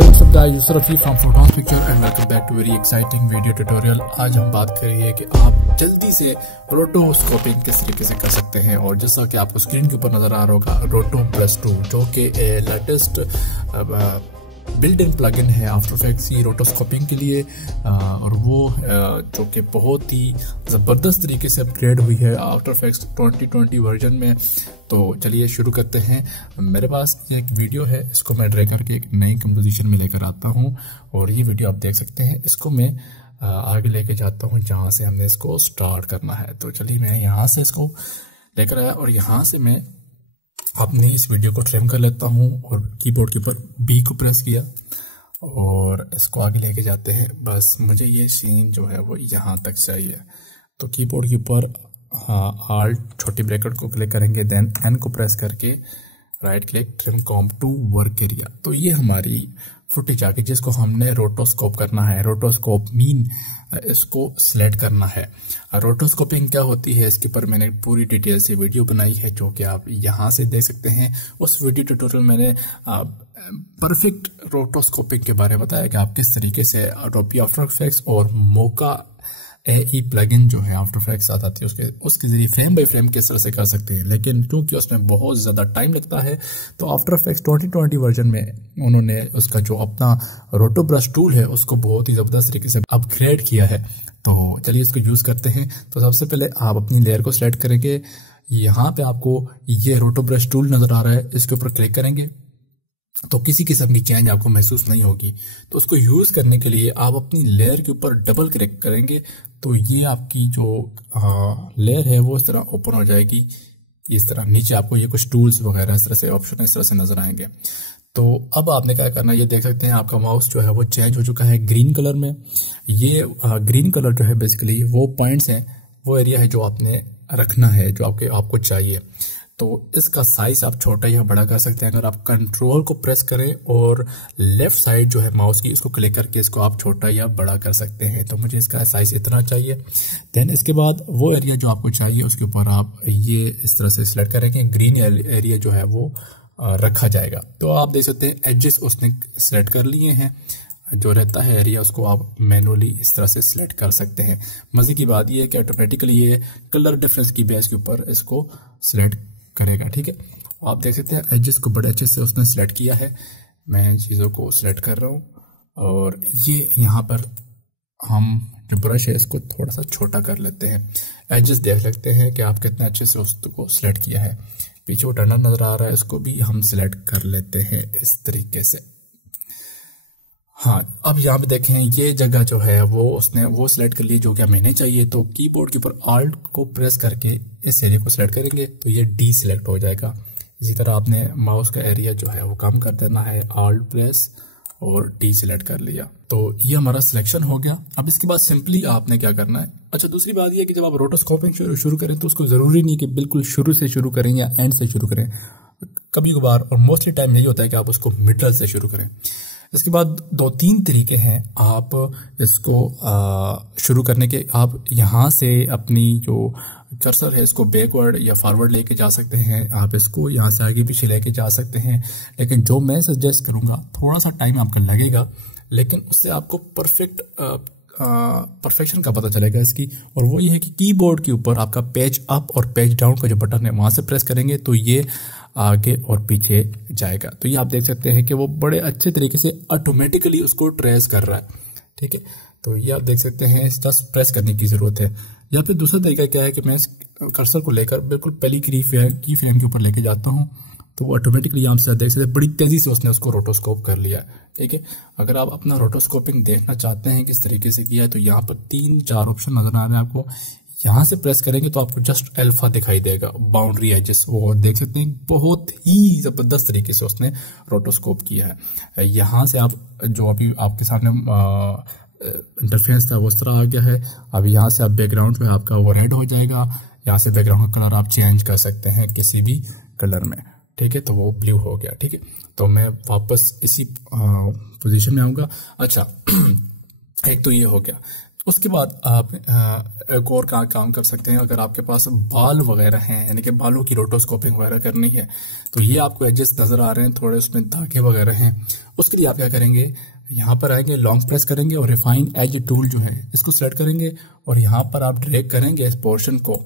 Hey, what's up guys, this is Rafi from Photon Picture and welcome back to very exciting video tutorial। आज हम बात करेंगे कि आप जल्दी से रोटोस्कोपिंग किस तरीके से कर सकते हैं। और जैसा कि आपको स्क्रीन के ऊपर नजर आ रहा होगा, रोटो प्लस 2 जो कि लेटेस्ट बिल्ट इन प्लगइन है आफ्टर इफेक्ट्स की रोटोस्कोपिंग के लिए, और वो जो कि बहुत ही ज़बरदस्त तरीके से अपग्रेड हुई है आफ्टर इफेक्ट्स 2020 वर्जन में। तो चलिए शुरू करते हैं। मेरे पास एक वीडियो है, इसको मैं ड्रैग करके एक नई कंपोजिशन में लेकर आता हूँ और ये वीडियो आप देख सकते हैं। इसको मैं आगे लेके जाता हूँ जहाँ से हमने इसको स्टार्ट करना है। तो चलिए मैं यहाँ से इसको लेकर आया और यहाँ से मैं अपनी इस वीडियो को ट्रिम कर लेता हूँ और कीबोर्ड के ऊपर बी को प्रेस किया और इसको आगे लेके जाते हैं। बस मुझे ये सीन जो है वो यहाँ तक चाहिए। तो कीबोर्ड के ऊपर आल्ट छोटी ब्रैकेट को क्लिक करेंगे, देन एन को प्रेस करके right click trim comp to work area. तो ये हमारी फुटेज आ गई जिसको हमने रोटोस्कोप करना है। रोटोस्कोप मीन इसको सिलेक्ट करना है। रोटोस्कोपिंग क्या होती है इसके ऊपर मैंने पूरी डिटेल से वीडियो बनाई है जो कि आप यहाँ से देख सकते हैं। उस वीडियो ट्यूटोरियल मैंने परफेक्ट रोटोस्कोपिंग के बारे में बताया कि आप किस तरीके से एडोबी आफ्टर इफेक्ट्स और मोका एई प्लगइन जो है आफ्टर इफेक्ट्स साथ आती है उसके जरिए फ्रेम बाय फ्रेम किस तरह से कर सकते हैं। लेकिन क्योंकि उसमें बहुत ज़्यादा टाइम लगता है तो आफ्टर इफेक्ट्स 2020 वर्जन में उन्होंने उसका जो अपना रोटो ब्रश टूल है उसको बहुत ही ज़बरदस्त तरीके से अपग्रेड किया है। तो चलिए इसको यूज़ करते हैं। तो सबसे पहले आप अपनी लेयर को सिलेक्ट करेंगे। यहाँ पे आपको ये रोटो ब्रश टूल नज़र आ रहा है, इसके ऊपर क्लिक करेंगे तो किसी किस्म की चेंज आपको महसूस नहीं होगी। तो उसको यूज करने के लिए आप अपनी लेयर के ऊपर डबल क्लिक करेंगे तो ये आपकी जो लेयर है वो इस तरह ओपन हो जाएगी। इस तरह नीचे आपको ये कुछ टूल्स वगैरह इस तरह से ऑप्शन इस तरह से नजर आएंगे। तो अब आपने क्या करना है, ये देख सकते हैं आपका माउस जो है वो चेंज हो चुका है ग्रीन कलर में। ये ग्रीन कलर जो है बेसिकली वो पॉइंट्स हैं, वो एरिया है जो आपने रखना है, जो आपको चाहिए। तो इसका साइज आप छोटा या बड़ा कर सकते हैं। अगर आप कंट्रोल को प्रेस करें और लेफ्ट साइड जो है माउस की इसको क्लिक करके इसको आप छोटा या बड़ा कर सकते हैं। तो मुझे इसका साइज इतना चाहिए। देन इसके बाद वो एरिया जो आपको चाहिए उसके ऊपर आप ये इस तरह से सिलेक्ट करेंगे, ग्रीन एरिया जो है वो रखा जाएगा। तो आप देख सकते हैं एडजस्ट उसने सिलेक्ट कर लिए हैं, जो रहता है एरिया उसको आप मैनुअली इस तरह से सिलेक्ट कर सकते हैं। मजे की बात यह है कि ऑटोमेटिकली ये कलर डिफरेंस की बेस के ऊपर इसको सिलेक्ट करेगा। ठीक है, आप देख सकते हैं एजेस को बड़े अच्छे से उसने सिलेक्ट किया है। मैं इन चीज़ों को सिलेक्ट कर रहा हूँ और ये यहाँ पर हम जो ब्रश है इसको थोड़ा सा छोटा कर लेते हैं। एजेस देख सकते हैं कि आप कितने अच्छे से उसको सिलेक्ट किया है। पीछे वो टर्नर नजर आ रहा है, इसको भी हम सिलेक्ट कर लेते हैं इस तरीके से। हाँ, अब यहाँ पे देखें ये जगह जो है वो उसने वो सिलेक्ट कर ली जो कि हमें नहीं चाहिए। तो कीबोर्ड के ऊपर आल्ट को प्रेस करके इस एरिया को सिलेक्ट करेंगे तो ये डी सिलेक्ट हो जाएगा। इसी तरह आपने माउस का एरिया जो है वो कम कर देना है, आल्ट प्रेस और डी सिलेक्ट कर लिया। तो ये हमारा सिलेक्शन हो गया। अब इसके बाद सिंपली आपने क्या करना है। अच्छा, दूसरी बात ये कि जब आप रोटोस्कोपिंग शुरू करें तो उसको जरूरी नहीं कि बिल्कुल शुरू से शुरू करें या एंड से शुरू करें। कभी कभार और मोस्टली टाइम यही होता है कि आप उसको मिडल से शुरू करें। इसके बाद 2-3 तरीके हैं आप इसको शुरू करने के। आप यहाँ से अपनी जो कर्सर है इसको बैकवर्ड या फॉरवर्ड लेके जा सकते हैं, आप इसको यहाँ से आगे पीछे लेके जा सकते हैं। लेकिन जो मैं सजेस्ट करूँगा, थोड़ा सा टाइम आपका लगेगा लेकिन उससे आपको परफेक्शन का पता चलेगा इसकी। और वो ये है कि कीबोर्ड के ऊपर आपका पेज अप और पेज डाउन का जो बटन है वहाँ से प्रेस करेंगे तो ये आगे और पीछे जाएगा। तो ये आप देख सकते हैं कि वो बड़े अच्छे तरीके से ऑटोमेटिकली उसको ट्रेस कर रहा है। ठीक है, तो ये आप देख सकते हैं, जस्ट प्रेस करने की जरूरत है। या फिर दूसरा तरीका क्या है कि मैं इस कर्सर को लेकर बिल्कुल पहली की फ्रेम के ऊपर लेके जाता हूँ तो वो ऑटोमेटिकली यहाँ से देख सकते हैं बड़ी तेजी से उसने उसको रोटोस्कोप कर लिया। ठीक है, अगर आप अपना रोटोस्कोपिंग देखना चाहते हैं किस तरीके से किया है तो यहाँ पर 3-4 ऑप्शन नजर आ रहे हैं आपको। यहाँ से प्रेस करेंगे तो आपको जस्ट अल्फा दिखाई देगा, बाउंड्री एजेस, वो देख सकते हैं बहुत ही जबरदस्त तरीके से उसने रोटोस्कोप किया है। यहाँ से आप जो अभी आपके सामने इंटरफेरेंस था वो इस तरह आ गया है। अब यहाँ से आप बैकग्राउंड जो है आपका वो रेड हो जाएगा। यहाँ से बैकग्राउंड का कलर आप चेंज कर सकते हैं किसी भी कलर में। ठीक है, तो वो ब्लू हो गया। ठीक है, तो मैं वापस इसी पोजीशन में आऊंगा। अच्छा एक तो ये हो गया। उसके बाद आप एक और काम कर सकते हैं। अगर आपके पास बाल वगैरह हैं, यानी कि बालों की रोटोस्कोपिंग वगैरह करनी है, तो ये आपको एडजस्ट नजर आ रहे हैं, थोड़े उसमें धागे वगैरह हैं। उसके लिए आप क्या करेंगे, यहाँ पर आएंगे, लॉन्ग प्रेस करेंगे और रिफाइन एज टूल जो है इसको सेलेक्ट करेंगे और यहाँ पर आप ड्रैग करेंगे इस पोर्शन को,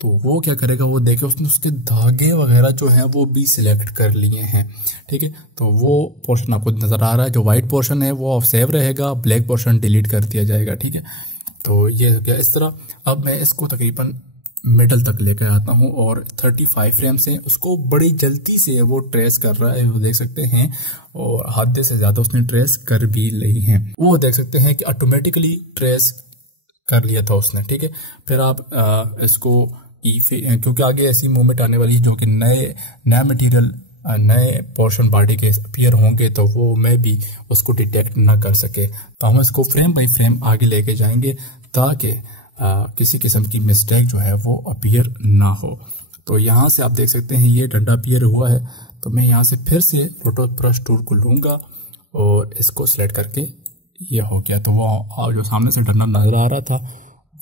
तो वो क्या करेगा, वो देखे उसने उसके धागे वगैरह जो हैं वो भी सिलेक्ट कर लिए हैं। ठीक है, तो वो पोर्शन आपको नजर आ रहा है, जो व्हाइट पोर्शन है वो सेव रहेगा, ब्लैक पोर्शन डिलीट कर दिया जाएगा। ठीक है, तो ये हो गया इस तरह। अब मैं इसको तकरीबन मिडल तक लेकर आता हूँ और 35 फ्रेम से उसको बड़ी जल्दी से वो ट्रेस कर रहा है, वो देख सकते हैं, और आधे से ज्यादा उसने ट्रेस कर भी ली है। वो देख सकते हैं कि ऑटोमेटिकली ट्रेस कर लिया था उसने। ठीक है, फिर आप इसको क्योंकि आगे ऐसी मूवमेंट आने वाली जो कि नया मटेरियल, नए पोर्शन बॉडी के अपीयर होंगे, तो वो मैं भी उसको डिटेक्ट ना कर सके। तो हम इसको फ्रेम बाय फ्रेम आगे लेके जाएंगे ताकि किसी किस्म की मिस्टेक जो है वो अपीयर ना हो। तो यहाँ से आप देख सकते हैं ये डंडा अपीयर हुआ है, तो मैं यहाँ से फिर से रोटो ब्रश टूल को लूंगा और इसको सिलेक्ट करके ये हो गया। तो वो जो सामने से डंडा नजर आ रहा था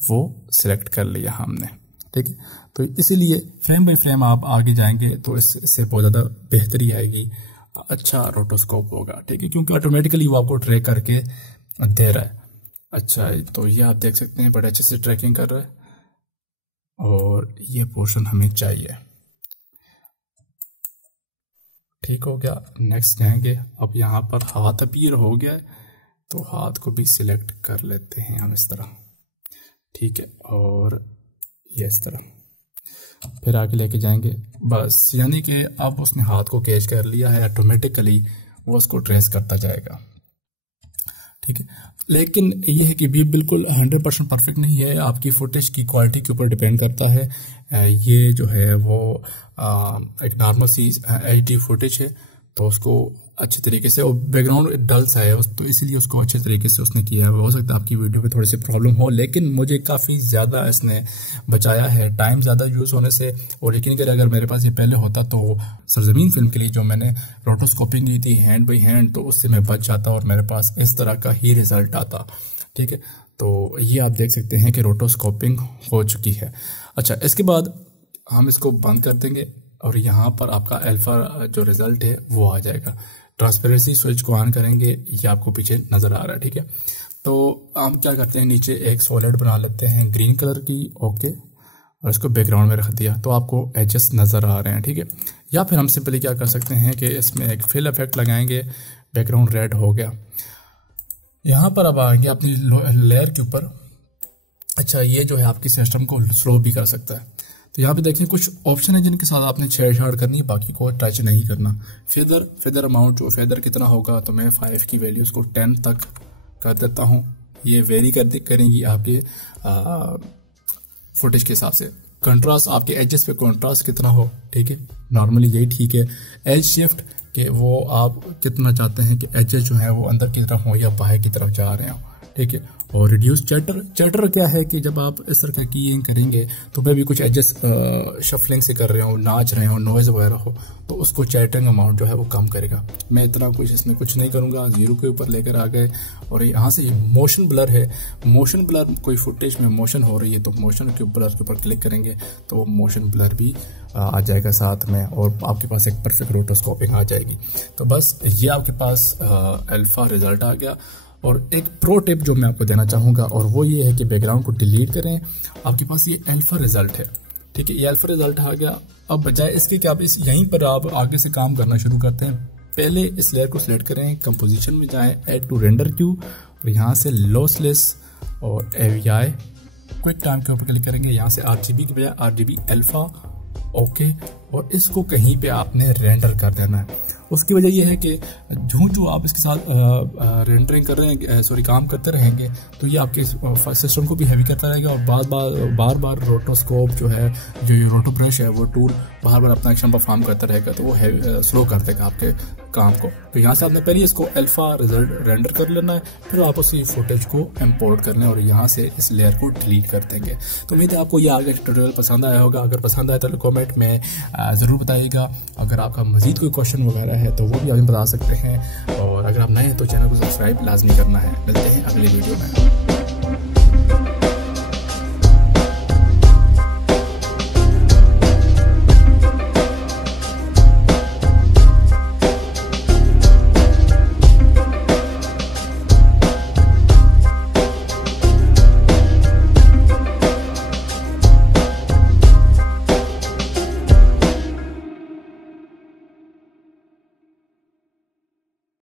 वो सिलेक्ट कर लिया हमने। ठीक है, तो इसीलिए फ्रेम बाय फ्रेम आप आगे जाएंगे तो इससे बहुत ज़्यादा बेहतरी आएगी, अच्छा रोटोस्कोप होगा। ठीक है, क्योंकि ऑटोमेटिकली वो आपको ट्रैक करके दे रहा है। अच्छा, तो ये आप देख सकते हैं बड़े अच्छे से ट्रैकिंग कर रहा है और ये पोर्शन हमें चाहिए। ठीक हो गया, नेक्स्ट जाएंगे। अब यहाँ पर हाथ अपीयर हो गया है, तो हाथ को भी सिलेक्ट कर लेते हैं हम इस तरह। ठीक है, और ये इस तरह फिर आगे लेके जाएंगे बस, यानी कि अब उसने हाथ को कैच कर लिया है, ऑटोमेटिकली वो उसको ट्रेस करता जाएगा। ठीक है, लेकिन ये है कि भी बिल्कुल 100% परफेक्ट नहीं है, आपकी फुटेज की क्वालिटी के ऊपर डिपेंड करता है। ये जो है वो एक नॉर्मल सी HD फुटेज है, तो उसको अच्छे तरीके से, और बैकग्राउंड डल सा है तो इसीलिए उसको अच्छे तरीके से उसने किया है। हो सकता है आपकी वीडियो में थोड़ी सी प्रॉब्लम हो, लेकिन मुझे काफ़ी ज़्यादा इसने बचाया है टाइम ज़्यादा यूज़ होने से। और यकीन करें अगर मेरे पास ये पहले होता तो सरजमीन फिल्म के लिए जो मैंने रोटोस्कोपिंग की थी हैंड बाई हैंड, तो उससे मैं बच जाता और मेरे पास इस तरह का ही रिजल्ट आता। ठीक है, तो ये आप देख सकते हैं कि रोटोस्कोपिंग हो चुकी है। अच्छा, इसके बाद हम इसको बंद कर देंगे और यहाँ पर आपका अल्फा जो रिजल्ट है वो आ जाएगा। ट्रांसपेरेंसी स्विच को ऑन करेंगे, ये आपको पीछे नजर आ रहा है। ठीक है, तो हम क्या करते हैं, नीचे एक सॉलिड बना लेते हैं ग्रीन कलर की, ओके, और इसको बैकग्राउंड में रख दिया, तो आपको एजेस नजर आ रहे हैं। ठीक है, या फिर हम सिंपली क्या कर सकते हैं कि इसमें एक फिल इफेक्ट लगाएंगे, बैकग्राउंड रेड हो गया। यहाँ पर अब आएंगे अपनी लेयर के ऊपर। अच्छा, ये जो है आपकी सिस्टम को स्लो भी कर सकता है। तो यहाँ पे देखें कुछ ऑप्शन है जिनके साथ आपने छेड़छाड़ करनी है, बाकी को टच नहीं करना। फेदर अमाउंट, जो फेदर कितना होगा, तो मैं 5 की वैल्यू उसको 10 तक कर देता हूँ। ये वेरी करेंगी आपके फुटेज के हिसाब से। कंट्रास्ट, आपके एजेस पे कंट्रास्ट कितना हो, ठीक है, नॉर्मली यही ठीक है। एज शिफ्ट के वो आप कितना चाहते हैं कि एजेस जो है वो अंदर की तरफ हो या बाहर की तरफ जा रहे हो। ठीक है, और रिड्यूस चैटर क्या है कि जब आप इस तरह का कीइंग करेंगे तो मैं भी कुछ एडजस्ट शफलिंग से कर रहे हो, नाच रहे हो, नॉइज वगैरह हो, तो उसको चैटरिंग अमाउंट जो है वो कम करेगा। मैं इतना कुछ इसमें कुछ नहीं करूंगा, 0 के ऊपर लेकर आ गए। और यहाँ से मोशन ब्लर है, मोशन ब्लर, कोई फुटेज में मोशन हो रही है तो मोशन के ब्लर के ऊपर क्लिक करेंगे तो मोशन ब्लर भी आ जाएगा साथ में, और आपके पास एक परफेक्ट रोटोस्कोपिंग आ जाएगी। तो बस ये आपके पास अल्फा रिजल्ट आ गया। और एक प्रो टिप जो मैं आपको देना चाहूँगा, और वो ये है कि बैकग्राउंड को डिलीट करें, आपके पास ये अल्फा रिजल्ट है। ठीक है, ये अल्फा रिजल्ट आ गया। अब बजाय इसके कि आप यहीं पर आप आगे से काम करना शुरू करते हैं, पहले इस लेयर को सिलेक्ट करें, कंपोजिशन में जाएं, ऐड टू रेंडर क्यू, और यहाँ से लॉसलेस और AVI क्विक टाइम के ऊपर क्लिक करेंगे। यहाँ से RGB की बजाय RGB अल्फा, ओके, और इसको कहीं पे आपने रेंडर कर देना है। उसकी वजह यह है कि जो आप इसके साथ रेंडरिंग कर रहे हैं, काम करते रहेंगे, तो ये आपके सिस्टम को भी हैवी करता रहेगा, और बार बार रोटोस्कोप जो है, जो ये रोटो ब्रश है, वो टूल बार बार अपना एक्शन परफॉर्म करता रहेगा, तो वो स्लो कर देगा आपके काम को। तो यहाँ से आपने पहले इसको अल्फा रिजल्ट रेंडर कर लेना है, फिर आप उसी फुटेज को इम्पोर्ट कर लें और यहाँ से इस लेयर को डिलीट कर देंगे। तो उम्मीद है आपको ये आगे ट्यूटोरियल पसंद आया होगा। अगर पसंद आया तो कमेंट में ज़रूर बताइएगा। अगर आपका मजीद कोई क्वेश्चन वगैरह है तो वो भी आप बता सकते हैं, और अगर आप नए हैं तो चैनल को सब्सक्राइब लाजमी करना है। मिलते हैं अगली वीडियो में।